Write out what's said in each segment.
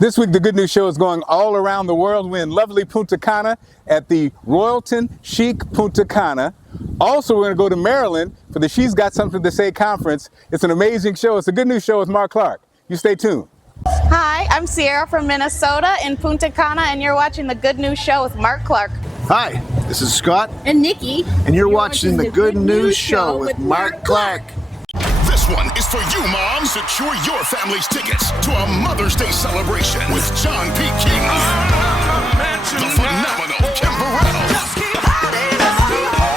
This week, the Good News Show is going all around the world. We're in lovely Punta Cana at the Royalton Chic Punta Cana. Also, we're going to go to Maryland for the She's Got Something to Say conference. It's an amazing show. It's a Good News Show with Marc Clarke. You stay tuned. Hi, I'm Sierra from Minnesota in Punta Cana, and you're watching the Good News Show with Marc Clarke. Hi, this is Scott. And Nikki. And you're watching the Good News Show with Marc Clarke. This one is for you, Mom. Secure your family's tickets to a Mother's Day celebration with John P. King, the phenomenal Kim Burrell,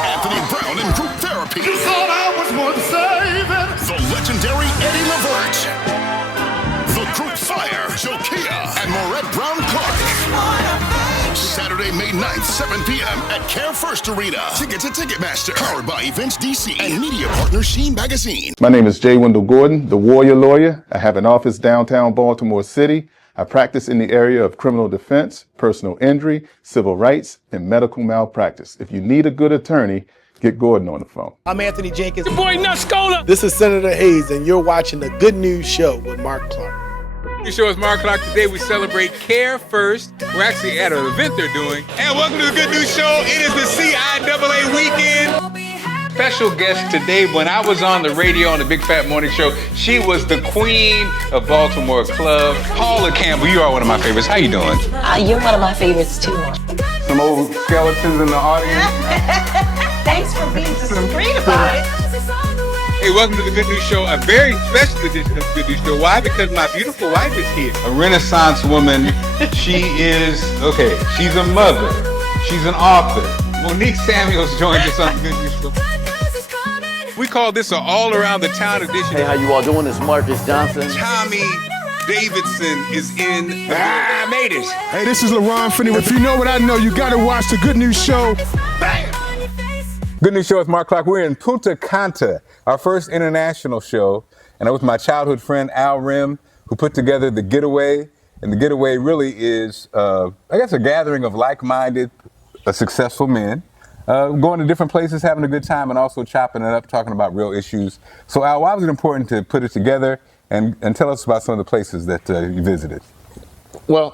Anthony Brown in Group Therapy, You thought I was worth saving. the legendary Eddie Levert, the Group Fire, Jokia, and Maurette Brown Clark. Saturday, May 9th, 7 p.m. at Care First Arena. Tickets at Ticketmaster. Powered by Events DC and media partner Sheen Magazine. My name is J. Wendell Gordon, the Warrior Lawyer. I have an office downtown Baltimore City. I practice in the area of criminal defense, personal injury, civil rights, and medical malpractice. If you need a good attorney, get Gordon on the phone. I'm Anthony Jenkins. Your boy Nuscola. This is Senator Hayes, and you're watching the Good News Show with Marc Clarke. The show is Marc Clarke. Today we celebrate Care First. We're actually at an event they're doing. And welcome to the Good News Show. It is the CIAA weekend. Special guest today, when I was on the radio on the Big Fat Morning Show, she was the queen of Baltimore Club. Paula Campbell, you are one of my favorites. How you doing? You're one of my favorites too. Some old skeletons in the audience. Thanks for being discreet about it. Hey, welcome to the Good News Show, a very special edition of the Good News Show. Why? Because my beautiful wife is here. A Renaissance woman. She is, she's a mother. She's an author. Monique Samuels joins us on the Good News Show. We call this an all-around-the-town edition. Hey, how you all doing? It's Marcus Johnson. Tommy Davidson is in the made it. Hey, this is LaRon Finney. If you know what I know, you gotta watch the Good News Show. Bam! Good News Show with Marc Clarke. We're in Punta Cana, our first international show, and I'm with my childhood friend Al Rim, who put together the Getaway. And the Getaway really is, I guess, a gathering of like-minded, successful men, going to different places, having a good time, and also chopping it up, talking about real issues. So Al, why was it important to put it together and tell us about some of the places that you visited? Well,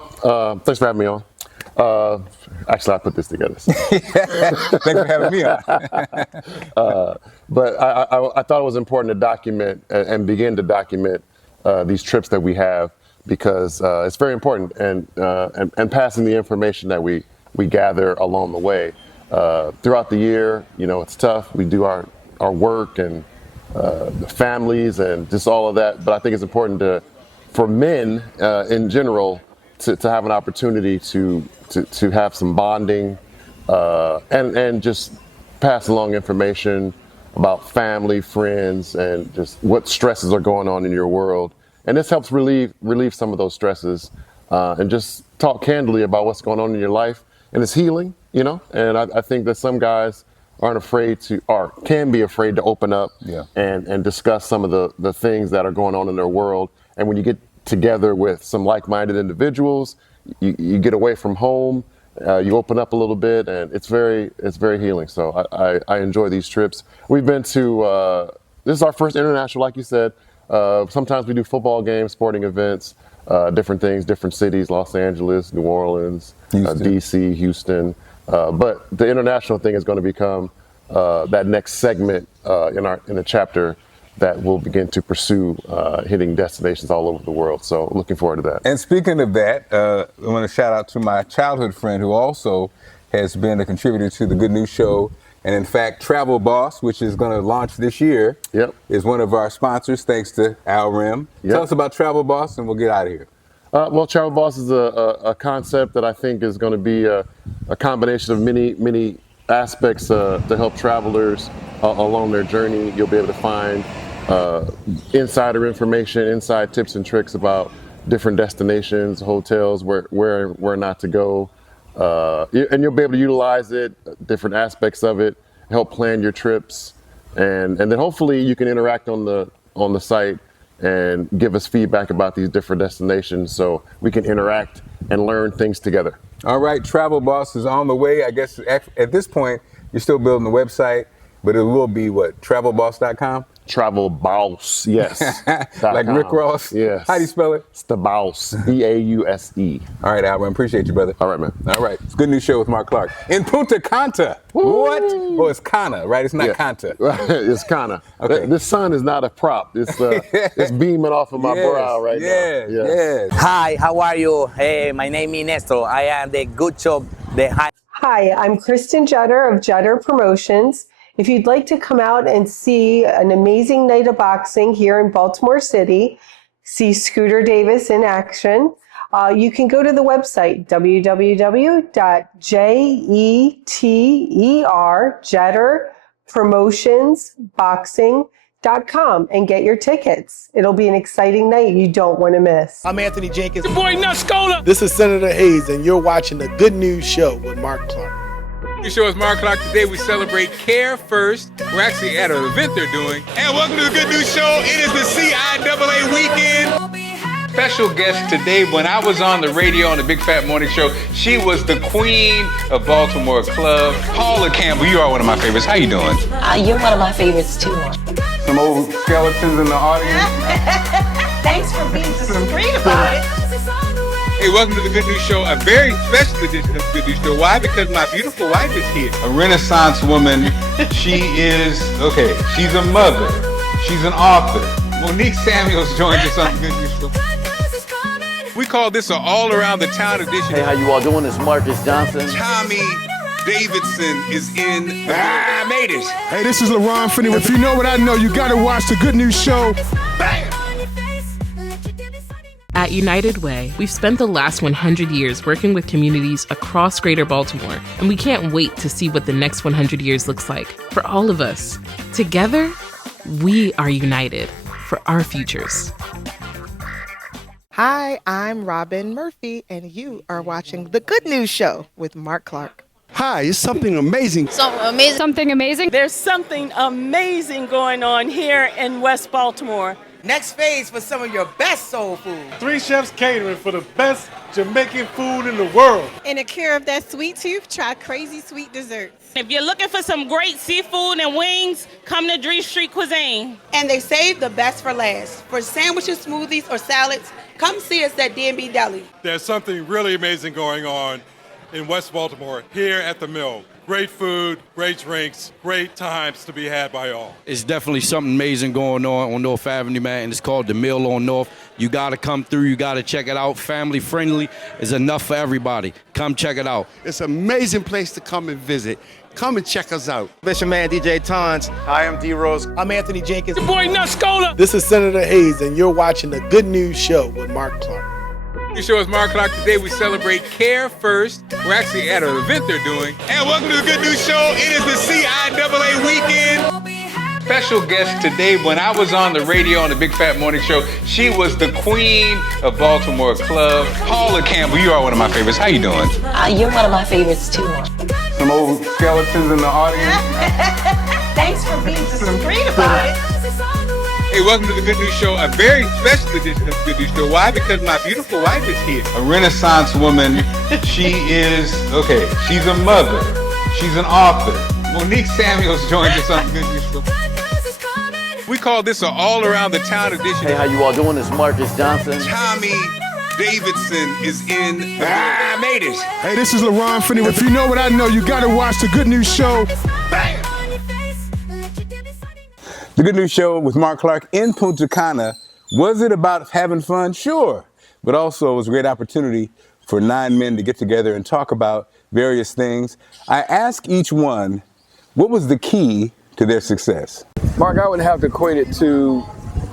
thanks for having me on. Actually, I put this together. So. Thanks for having me on. But I thought it was important to document and begin to document these trips that we have, because it's very important, and passing the information that we gather along the way. Throughout the year, it's tough. We do our work and the families and just all of that. But I think it's important for men in general to have an opportunity to have some bonding and just pass along information about family, friends, and just what stresses are going on in your world. And this helps relieve some of those stresses and just talk candidly about what's going on in your life. And it's healing, and I think that some guys aren't afraid to, or can be afraid to open up and discuss some of the things that are going on in their world. And when you get together with some like-minded individuals, you get away from home, you open up a little bit, and it's very healing. So I enjoy these trips. We've been to, this is our first international, like you said. Sometimes we do football games, sporting events, different things, different cities, Los Angeles, New Orleans, DC, Houston. But the international thing is going to become that next segment in the chapter that we'll begin to pursue, hitting destinations all over the world. So looking forward to that. And speaking of that, I want to shout out to my childhood friend who also has been a contributor to the Good News Show. And in fact, Travel Bause, which is going to launch this year, is one of our sponsors, thanks to Al Rim. Tell us about Travel Bause and we'll get out of here. Well, Travel Bause is a concept that I think is going to be a combination of many aspects to help travelers along their journey. You'll be able to find insider information, inside tips and tricks about different destinations, hotels, where not to go. And you'll be able to utilize it, different aspects of it, help plan your trips. And then hopefully you can interact on the site and give us feedback about these different destinations so we can interact and learn things together. All right, Travel Bause is on the way. I guess at this point, you're still building the website, but it will be what, travelbause.com? Travel Bause, yes. Like Rick Ross? Yes. How do you spell it? It's the Bause, B-A-U-S-E. All right, Al, I appreciate you, brother. All right, man. All right, it's Good News Show with Marc Clarke. In Punta Cana. What? Oh, it's Cana, right? It's not Canta. It's Cana. Okay. This sun is not a prop. It's beaming off of my brow right now. Yes. Hi, how are you? Hey, my name is Nestor. I am the good shop. Hi, I'm Kristen Jutter of Jutter Promotions. If you'd like to come out and see an amazing night of boxing here in Baltimore City, see Scooter Davis in action, you can go to the website www.jetterpromotionsboxing.com and get your tickets. It'll be an exciting night you don't want to miss. I'm Anthony Jenkins. Your boy Nuscola. This is Senator Hayes, and you're watching the Good News Show with Marc Clarke. Your show is Marc Clarke. Today we celebrate Care First. We're actually at an event they're doing. And welcome to the Good News Show. It is the CIAA weekend. Special guest today. When I was on the radio on the Big Fat Morning Show, she was the queen of Baltimore Club. Paula Campbell, you are one of my favorites. How you doing? You're one of my favorites too. Some old skeletons in the audience. Thanks for being discreet about it. Hey, welcome to the Good News Show, a very special edition of the Good News Show. Why? Because my beautiful wife is here. A Renaissance woman. She is, she's a mother. She's an author. Monique Samuels joins us on the Good News Show. We call this an all-around-the-town edition. Hey, how you all doing? It's Marcus Johnson. Tommy Davidson is in. I made it. Hey, this is LaRon Finney. If you know what I know, you got to watch the Good News Show. Bam! At United Way, we've spent the last 100 years working with communities across Greater Baltimore, and we can't wait to see what the next 100 years looks like for all of us. Together, we are united for our futures. Hi, I'm Robin Murphy, and you are watching The Good News Show with Marc Clarke. Hi, it's something amazing. Something amazing. There's something amazing going on here in West Baltimore. Next phase for some of your best soul food. 3 chefs catering for the best Jamaican food in the world. In a care of that sweet tooth, try Crazy Sweet Desserts. If you're looking for some great seafood and wings, come to Dree Street Cuisine. And they save the best for last. For sandwiches, smoothies, or salads, come see us at D&B Deli. There's something really amazing going on in West Baltimore, here at the Mill. Great food, great drinks, great times to be had by all. It's definitely something amazing going on North Avenue, man, and it's called the Mill on North. You got to come through. You got to check it out. Family friendly is enough for everybody. Come check it out. It's an amazing place to come and visit. Come and check us out. It's your man, DJ Tons. Hi, I'm D-Rose. I'm Anthony Jenkins. Your boy Nuscola. This is Senator Hayes, and you're watching the Good News Show with Marc Clarke. Your show is Marc Clarke. Today we celebrate Care First. We're actually at an event they're doing. And welcome to the Good News Show. It is the CIAA weekend. Special guest today. When I was on the radio on the Big Fat Morning Show, she was the queen of Baltimore Club. Paula Campbell, you are one of my favorites. How you doing? You're one of my favorites too. Some old skeletons in the audience. Thanks for being discreet about it. Hey, welcome to the Good News Show, a very special edition of the Good News Show. Why? Because my beautiful wife is here. A Renaissance woman. She is, she's a mother. She's an author. Monique Samuels joins us on the Good News Show. We call this an all-around-the-town edition. Hey, how you all doing? It's Marcus Johnson. Tommy Davidson is in. I made it. Hey, this is LaRon Finney. If you know what I know, you got to watch the Good News Show. Bam! The Good News Show with Marc Clarke in Punta Cana. Was it about having fun? Sure. But also it was a great opportunity for 9 men to get together and talk about various things. I asked each one, what was the key to their success? Mark, I would have to equate it to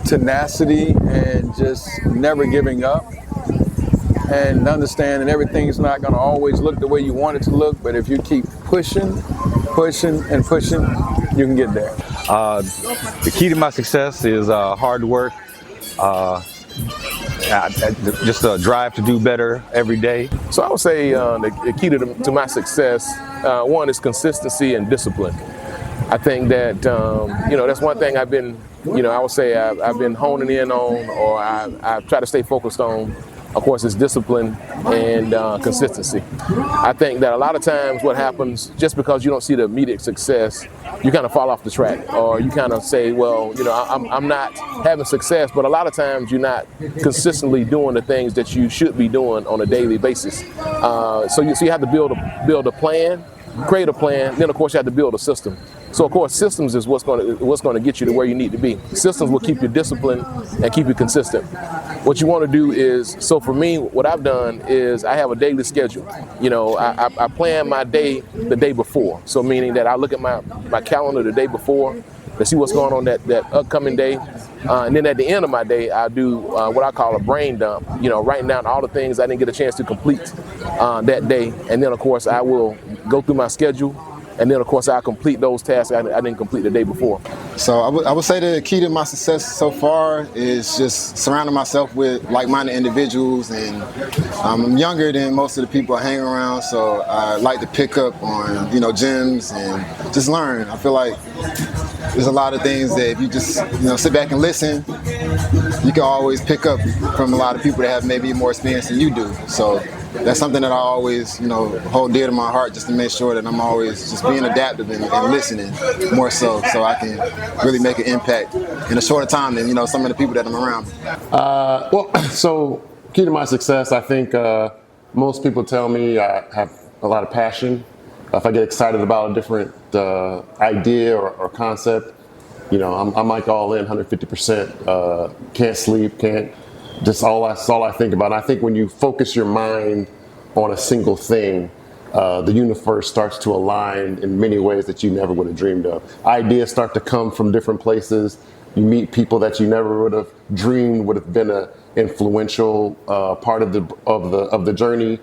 tenacity and just never giving up and understanding everything's not going to always look the way you want it to look, but if you keep pushing, and pushing, you can get there. The key to my success is hard work, just a drive to do better every day. So I would say the key to my success, one is consistency and discipline. I think that, that's one thing I've been, I would say I've been honing in on, or I try to stay focused on of course, is discipline and consistency. I think that a lot of times what happens, just because you don't see the immediate success, you kind of fall off the track, or you kind of say, well, you know, I'm not having success, but a lot of times you're not consistently doing the things that you should be doing on a daily basis. So you have to build a plan, create a plan, then of course you have to build a system. So of course systems is what's going to get you to where you need to be. Systems will keep you disciplined and keep you consistent. What you want to do is, so for me, what I've done is I have a daily schedule. You know, I plan my day the day before. So meaning that I look at my calendar the day before to see what's going on that upcoming day. And then at the end of my day, I do what I call a brain dump, you know, writing down all the things I didn't get a chance to complete that day. And then, of course, I will go through my schedule. And then, of course, I'll complete those tasks I didn't complete the day before. So I would say the key to my success so far is just surrounding myself with like-minded individuals. And I'm younger than most of the people I hang around, so I like to pick up on, you know, gems and just learn. I feel like there's a lot of things that if you just, you know, sit back and listen, you can always pick up from a lot of people that have maybe more experience than you do. So that's something that I always, you know, hold dear to my heart, just to make sure that I'm always just being adaptive and listening more so I can really make an impact in a shorter time than, you know, some of the people that I'm around. Well, so key to my success, I think most people tell me I have a lot of passion. If I get excited about a different idea or concept, you know, I'm like all in 150%. Can't sleep, that's all I think about. And I think when you focus your mind on a single thing, the universe starts to align in many ways that you never would have dreamed of. Ideas start to come from different places. You meet people that you never would have dreamed would have been an influential part of the journey.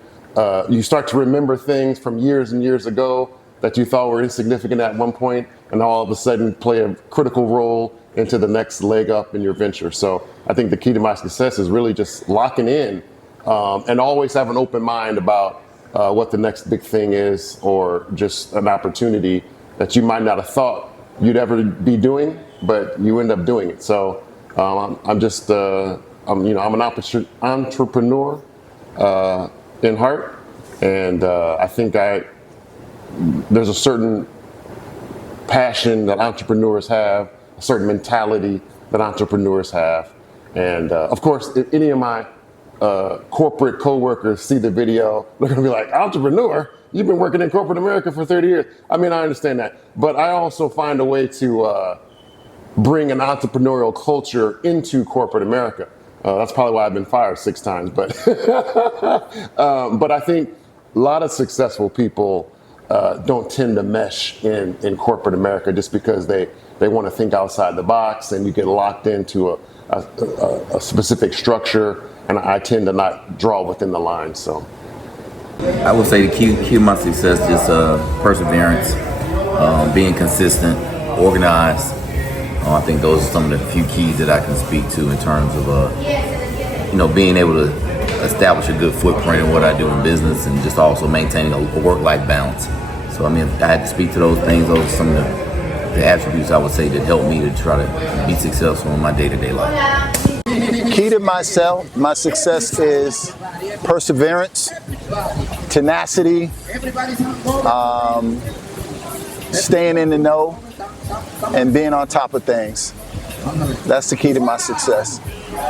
You start to remember things from years and years ago that you thought were insignificant at one point, and all of a sudden play a critical role into the next leg up in your venture. So I think the key to my success is really just locking in and always have an open mind about what the next big thing is, or just an opportunity that you might not have thought you'd ever be doing, but you end up doing it. So I'm just, I'm an entrepreneur in heart, and I think there's a certain passion that entrepreneurs have, a certain mentality that entrepreneurs have. And of course, if any of my corporate coworkers see the video, they're gonna be like, entrepreneur? You've been working in corporate America for 30 years. I mean, I understand that. But I also find a way to bring an entrepreneurial culture into corporate America. That's probably why I've been fired 6 times. But, but I think a lot of successful people don't tend to mesh in corporate America just because they want to think outside the box, and you get locked into a specific structure, and I tend to not draw within the line. So I would say the key to my success is perseverance, being consistent, organized. I think those are some of the few keys that I can speak to in terms of being able to establish a good footprint in what I do in business, and just also maintaining a work-life balance. So I mean, if I had to speak to those things, those are some of the attributes I would say that help me to try to be successful in my day-to-day life. Key to my success is perseverance, tenacity, staying in the know, and being on top of things. That's the key to my success.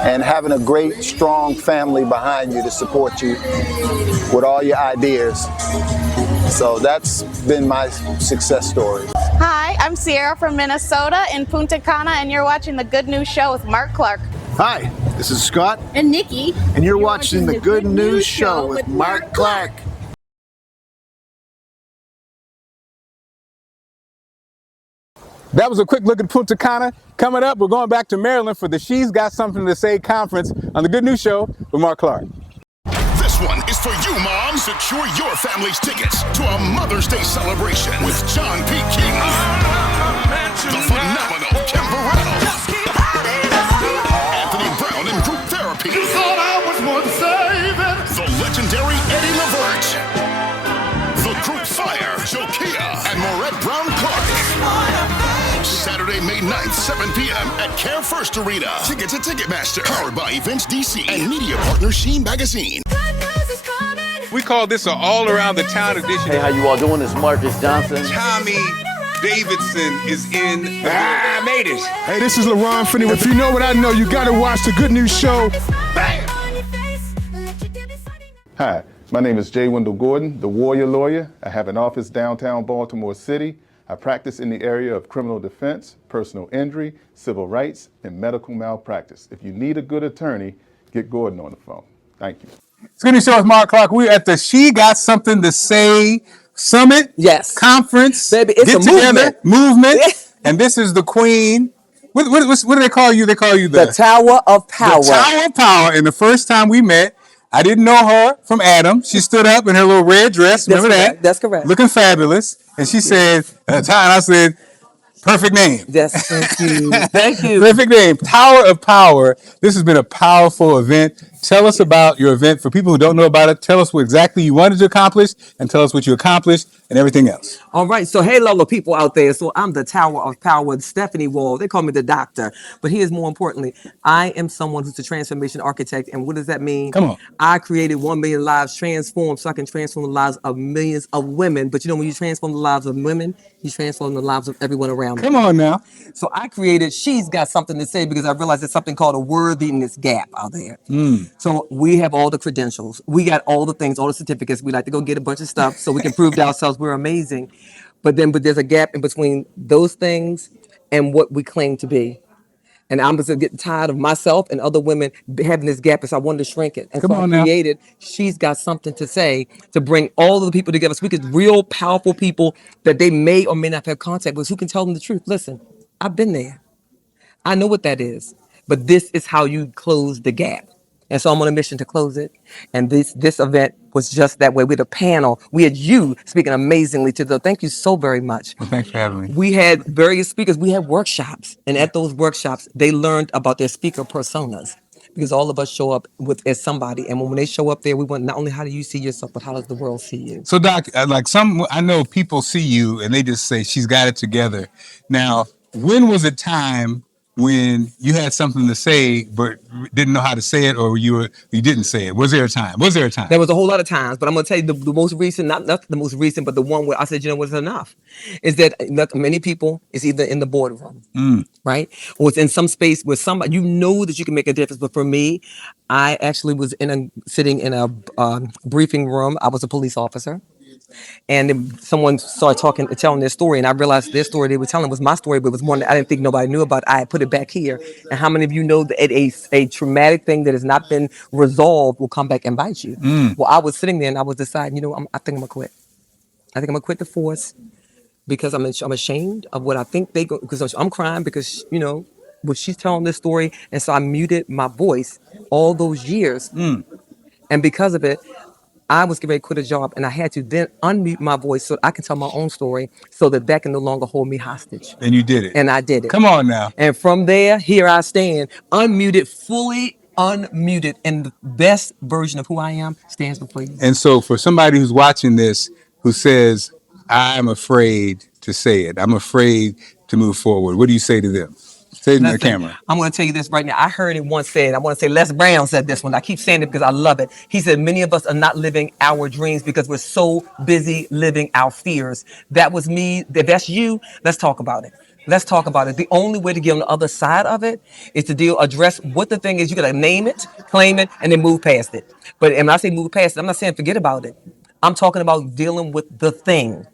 And having a great, strong family behind you to support you with all your ideas. So that's been my success story. Hi, I'm Sierra from Minnesota in Punta Cana, and you're watching The Good News Show with Marc Clarke. Hi, this is Scott. And Nikki. And you're watching The Good News Show with Marc Clarke. That was a quick look at Punta Cana. Coming up, we're going back to Maryland for the She's Got Something to Say conference on The Good News Show with Marc Clarke. This one is for you, Mom. Secure your family's tickets to a Mother's Day celebration with John P. King, the phenomenal Kim Burrell, Anthony Brown and Group Therapy, you thought I was worth saving, the legendary Eddie LaVert, the Group Fire, Joe Kia, and Marette Brown Clarke. Saturday, May 9th. 9th, 7 p.m. at Care First Arena. Tickets at Ticketmaster. Powered by Events DC and media partner Sheen Magazine. We call this an all-around-the-town edition. Hey, how you all doing? It's Marcus Johnson. Tommy Davidson is in. I made it. Hey, this is LaRon Finney. If you know what I know, you got to watch the Good News Show. Bam! Hi, my name is Jay Wendell Gordon, the Warrior Lawyer. I have an office downtown Baltimore City. I practice in the area of criminal defense, personal injury, civil rights, and medical malpractice. If you need a good attorney, get Gordon on the phone. Thank you. It's Good News Show with Marc Clarke. We're at the She Got Something to Say Summit. Yes. Conference. Baby, it's Get a together. Movement. And this is the Queen. What do they call you? They call you the Tower of Power. The Tower of Power. And the first time we met, I didn't know her from Adam. She stood up in her little red dress. Remember that? That's correct. Looking fabulous. And she said, at the time, I said, perfect name. Yes, thank you. Thank you. Perfect name. Tower of Power. This has been a powerful event. Tell us about your event. For people who don't know about it, tell us what exactly you wanted to accomplish and tell us what you accomplished and everything else. All right. So, hey, Lola, people out there. So, I'm the Tower of Power, Stephanie Wall. They call me the doctor. But here's more importantly, I am someone who's a transformation architect. And what does that mean? Come on. I created 1 million lives transformed so I can transform the lives of millions of women. But you know, when you transform the lives of women, you transform the lives of everyone around them. Come on now. So I created She's Got Something to Say because I realized there's something called a worthiness gap out there. So we have all the credentials. We got all the things, all the certificates. We like to go get a bunch of stuff so we can prove to ourselves we're amazing. But there's a gap in between those things and what we claim to be. And I'm just getting tired of myself and other women having this gap, and so I wanted to shrink it. And so I created She's Got Something to Say to bring all of the people together. So we get real powerful people that they may or may not have contact with who can tell them the truth. Listen, I've been there. I know what that is. But this is how you close the gap. And so I'm on a mission to close it. And this event was just that way. We had a panel. We had you speaking amazingly to them. Thank you so very much. Well, thanks for having me. We had various speakers. We had workshops. And at those workshops, they learned about their speaker personas. Because all of us show up as somebody. And when they show up there, we want not only how do you see yourself, but how does the world see you? So, Doc, I know people see you and they just say, she's got it together. Now, when was a time when you had something to say but didn't know how to say it, or you didn't say it? Was there a time? There was a whole lot of times, but I'm going to tell you the most recent, not the most recent, but the one where I said, you know what's enough, is that many people is either in the boardroom, right? Or it's in some space where somebody, you know that you can make a difference. But for me, I actually was sitting in a briefing room. I was a police officer. And then someone started telling their story, and I realized their story they were telling was my story, but it was one that I didn't think nobody knew about. I had put it back here. And how many of you know that a traumatic thing that has not been resolved will come back and bite you? Well, I was sitting there and I was deciding, I think I'm gonna quit. I think I'm gonna quit the force because I'm ashamed of what I think because I'm crying because, when she's telling this story. And so I muted my voice all those years. And because of it, I was getting ready to quit a job, and I had to then unmute my voice so I can tell my own story so that can no longer hold me hostage. And you did it. And I did it. Come on now. And from there, here I stand, unmuted, fully unmuted, and the best version of who I am stands before you. And so for somebody who's watching this who says, I'm afraid to say it, I'm afraid to move forward, what do you say to them? Say it in the camera. I'm going to tell you this right now. I heard it once said, I want to say Les Brown said this one. I keep saying it because I love it. He said, many of us are not living our dreams because we're so busy living our fears. That was me. If that's you, let's talk about it. Let's talk about it. The only way to get on the other side of it is to address what the thing is. You got to name it, claim it, and then move past it. But when I say move past it, I'm not saying forget about it. I'm talking about dealing with the thing.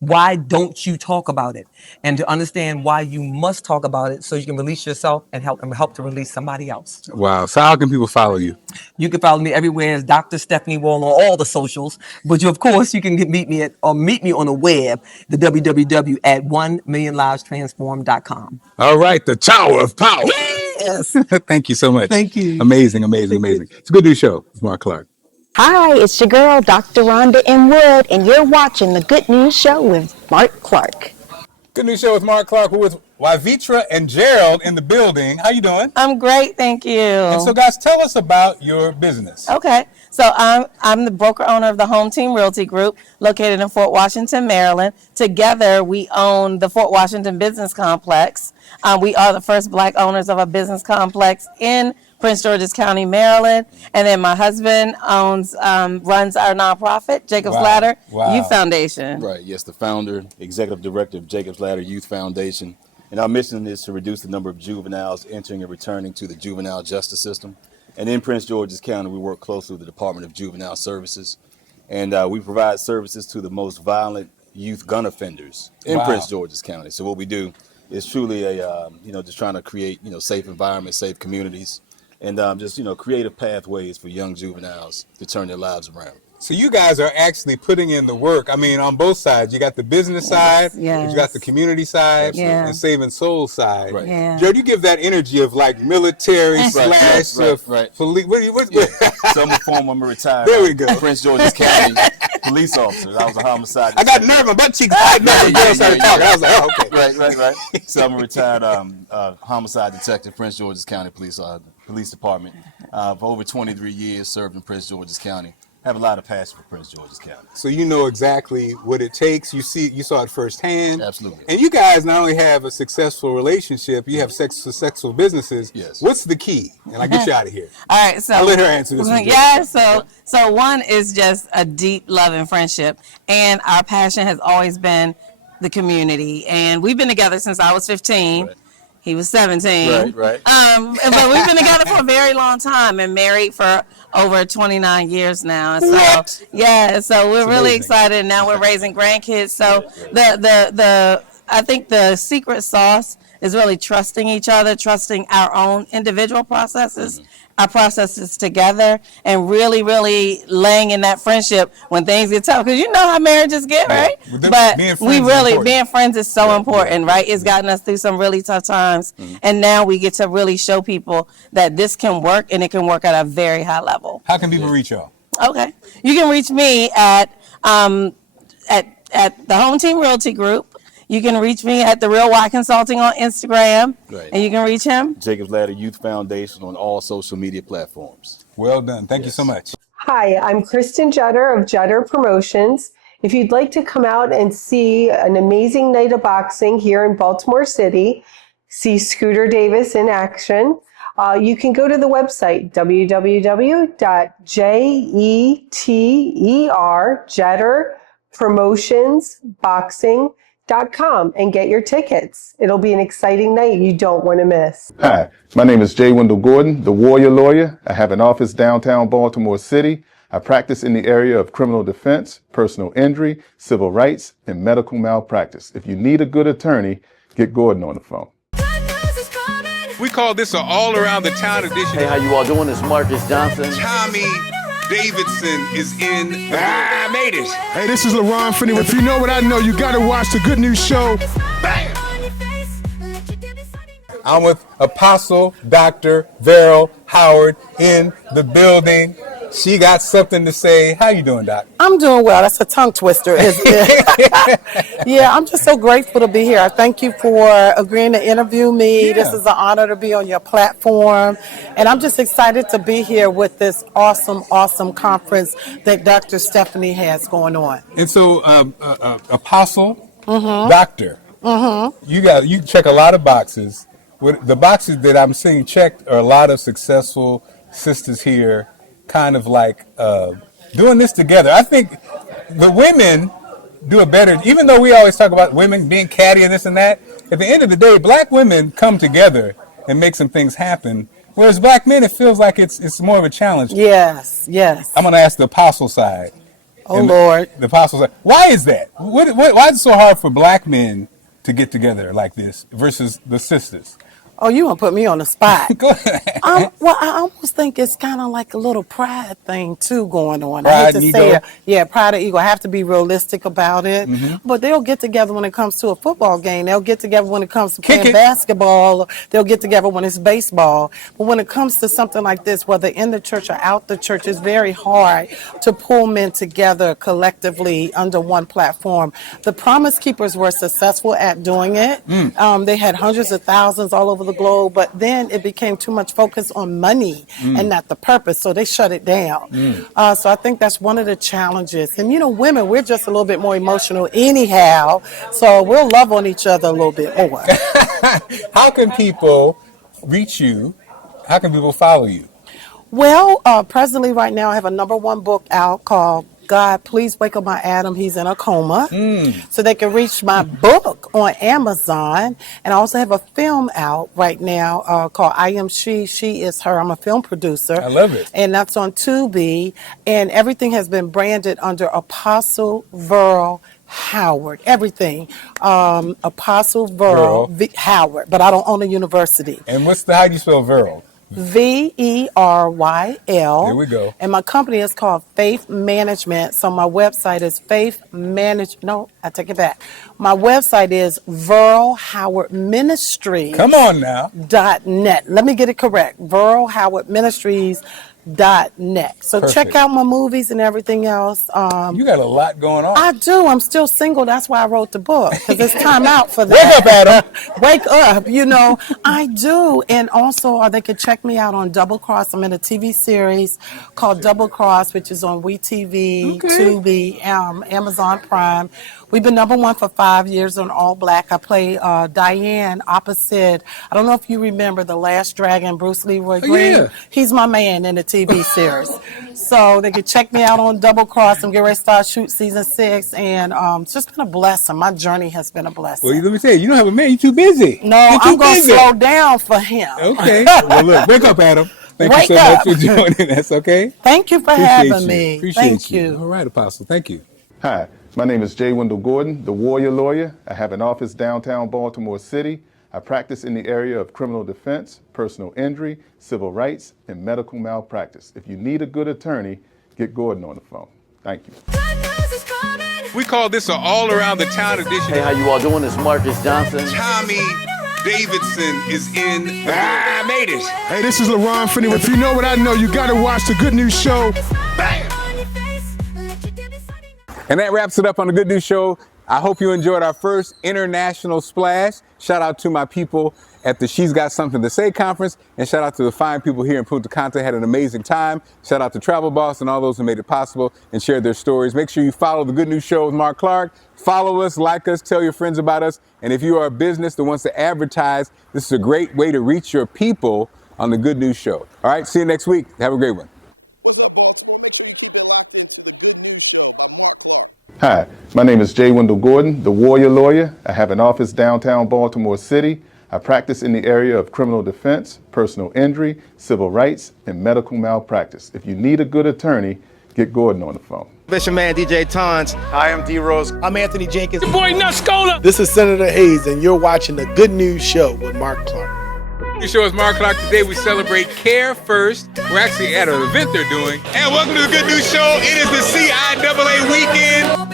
Why don't you talk about it? And to understand why you must talk about it so you can release yourself and help to release somebody else. Wow. So how can people follow you? You can follow me everywhere as Dr. Stephanie Wall on all the socials. But of course, you can meet me on the web, the www at 1millionlivestransformed.com. All right. The Tower of Power. Yes. Thank you so much. Thank you. Amazing. It's a Good News Show with Marc Clarke. Hi, it's your girl, Dr. Rhonda M. Wood, and you're watching The Good News Show with Marc Clarke. Good News Show with Marc Clarke. We're with Vitra and Gerald in the building. How you doing? I'm great, thank you. And so, guys, tell us about your business. Okay, so I'm the broker owner of the Home Team Realty Group, located in Fort Washington, Maryland. Together, we own the Fort Washington Business Complex. We are the first Black owners of a business complex in Prince George's County, Maryland. And then my husband runs our nonprofit, Jacob's Ladder Youth Foundation. Right, yes, the founder, executive director of Jacob's Ladder Youth Foundation. And our mission is to reduce the number of juveniles entering and returning to the juvenile justice system. And in Prince George's County, we work closely with the Department of Juvenile Services. And we provide services to the most violent youth gun offenders in Prince George's County. So what we do is truly just trying to create, safe environments, safe communities, and just, creative pathways for young juveniles to turn their lives around. So you guys are actually putting in the work. I mean, on both sides. You got the business side, yes. You got the community side, and saving souls side. Right. Yeah. Jared, you give that energy of like military slash police. So I'm a former retired There we go. Prince George's County police officer. I was a homicide. I got nerve. My butt cheeks. I nerve. Girl started talking. I was like, oh, okay. Right. So I'm a retired homicide detective, Prince George's County Police Department. For over 23 years, served in Prince George's County. Have a lot of passion for Prince George's County. So you know exactly what it takes. You saw it firsthand. Absolutely. And you guys not only have a successful relationship, you have successful businesses. Yes. What's the key? And I get you out of here. All right, so I'll let her answer this one. Yeah, so one is just a deep love and friendship, and our passion has always been the community. And we've been together since I was 15. Right. He was 17. Right. But we've been together for a very long time and married for over 29 years now. And so, so we're really excited. Now we're raising grandkids. So I think the secret sauce is really trusting each other, trusting our own individual processes, our processes together, and really, really laying in that friendship when things get tough. Because you know how marriages get, right? But being friends is so important, right? It's gotten us through some really tough times. And now we get to really show people that this can work, and it can work at a very high level. How can people reach y'all? Okay. You can reach me at the Home Team Realty Group. You can reach me at The Real Y Consulting on Instagram, and you can reach him. Jacob's Ladder Youth Foundation on all social media platforms. Well done. Thank you so much. Hi, I'm Kristen Jutter of Jutter Promotions. If you'd like to come out and see an amazing night of boxing here in Baltimore City, see Scooter Davis in action, you can go to the website www.jetterpromotionsboxing.com and get your tickets. It'll be an exciting night you don't want to miss. Hi, my name is J. Wendell Gordon, the Warrior Lawyer. I have an office downtown Baltimore City. I practice in the area of criminal defense, personal injury, civil rights, and medical malpractice. If you need a good attorney, get Gordon on the phone. We call this an all-around-the-town edition. Hey, how you all doing? It's Marcus Johnson. Tommy Davidson is in. I made it. Hey, this is LaRon Finney. If you know what I know, you gotta watch the Good News Show. Bam! I'm with Apostle Dr. Veril Howard in the building. She got something to say. How you doing, Doc? I'm doing well. That's a tongue twister, isn't it? Yeah, I'm just so grateful to be here. I thank you for agreeing to interview me. Yeah. This is an honor to be on your platform. And I'm just excited to be here with this awesome conference that Dr. Stephanie has going on. And so, Apostle, Doctor, you check a lot of boxes. The boxes that I'm seeing checked are a lot of successful sisters here, kind of like doing this together. I think the women do a better, even though we always talk about women being catty and this and that, at the end of the day, black women come together and make some things happen. Whereas black men, it feels like it's more of a challenge. Yes. I'm going to ask the apostle side. Oh, Lord. The apostle side. Why is that? Why is it so hard for black men to get together like this versus the sisters? Oh, you want to put me on the spot. Go ahead. Well, I almost think it's kind of like a little pride thing, too, going on. I Pride hate to and say ego? it. Yeah, pride and ego. I have to be realistic about it. But they'll get together when it comes to a football game. They'll get together when it comes to playing basketball. Or they'll get together when it's baseball. But when it comes to something like this, whether in the church or out the church, it's very hard to pull men together collectively under one platform. The Promise Keepers were successful at doing it. They had hundreds of thousands all over the globe, but then it became too much focus on money and not the purpose, so they shut it down. So I think that's one of the challenges. And you know, women, we're just a little bit more emotional anyhow, so we'll love on each other a little bit more. How can people reach you? How can people follow you? Well, presently right now I have a #1 book out called God, Please Wake Up My Adam, He's in a Coma. So they can reach my book on Amazon. And I also have a film out right now called I Am She, She Is Her. I'm a film producer. I love it. And that's on Tubi. And everything has been branded under Apostle Verl Howard. Everything. Apostle Verl Howard. But I don't own a university. And how do you spell Verl? Veryl. There we go. And my company is called Faith Management. So my website is I take it back. My website is Verl Howard Ministries. Come on now. .net. Let me get it correct. Verl Howard Ministries. .net. So check out my movies and everything else. You got a lot going on. I do. I'm still single. That's why I wrote the book, because it's time out for that. Wake up, Adam. Wake up. You know, I do. And also, they could check me out on Double Cross. I'm in a TV series called Double Cross, which is on WeTV, Tubi, Amazon Prime. We've been #1 for 5 years on All Black. I play Diane opposite. I don't know if you remember The Last Dragon, Bruce Leroy Green. Yeah. He's my man in the TV series. So they can check me out on Double Cross. I'm getting ready to start shoot season 6. And it's just been a blessing. My journey has been a blessing. Well, let me tell you, you don't have a man. You're too busy. No, I'm going to slow down for him. Okay. Well, look, wake up, Adam. Thank you so much for joining us, okay? Thank you for having me. Appreciate you. All right, Apostle. Thank you. Hi, my name is J. Wendell Gordon, the Warrior Lawyer. I have an office downtown Baltimore City. I practice in the area of criminal defense, personal injury, civil rights, and medical malpractice. If you need a good attorney, get Gordon on the phone. Thank you. We call this an all-around-the-town edition. Hey, how you all doing? It's Marcus Johnson. Tommy Davidson is in. Made it. Hey, this is LaRon Finney. If you know what I know, you got to watch the Good News Show. Bam! And that wraps it up on the Good News Show. I hope you enjoyed our first international splash. Shout out to my people at the She's Got Something to Say conference, and shout out to the fine people here in Punta Cana. Had an amazing time. Shout out to Travel Bause and all those who made it possible and shared their stories. Make sure you follow the Good News Show with Marc Clarke. Follow us, like us, tell your friends about us. And if you are a business that wants to advertise, this is a great way to reach your people on the Good News Show. All right, see you next week. Have a great one. Hi, my name is J. Wendell Gordon, the Warrior Lawyer. I have an office downtown Baltimore City. I practice in the area of criminal defense, personal injury, civil rights, and medical malpractice. If you need a good attorney, get Gordon on the phone. Bishop Man DJ Tons. Hi, I'm D Rose. I'm Anthony Jenkins. Your boy Nuscola. This is Senator Hayes, and you're watching the Good News Show with Marc Clarke. The show is Marc Clarke. Today we celebrate Care First. We're actually at an event they're doing. And welcome to the Good News Show. It is the CIAA weekend.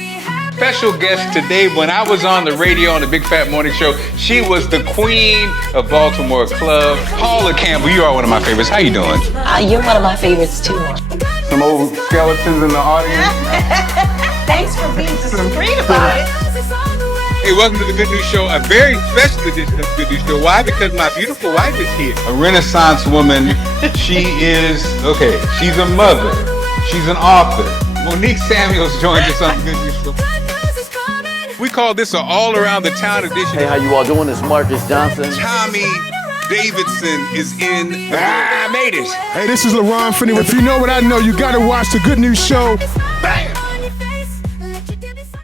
Special guest today, when I was on the radio on the Big Fat Morning Show, she was the queen of Baltimore Club. Paula Campbell, you are one of my favorites. How you doing? You're one of my favorites too. Some old skeletons in the audience. Thanks for being discreet about it. Hey, welcome to the Good News Show, a very special edition of the Good News Show. Why? Because my beautiful wife is here. A Renaissance woman. She is, she's a mother. She's an author. Monique Samuels joins us on the Good News Show. We call this an all-around-the-town edition. Hey, how you all doing? It's Marcus Johnson. Tommy Davidson is in. Made it. Hey, this is LaRon Finney. If you know what I know, you got to watch the Good News Show.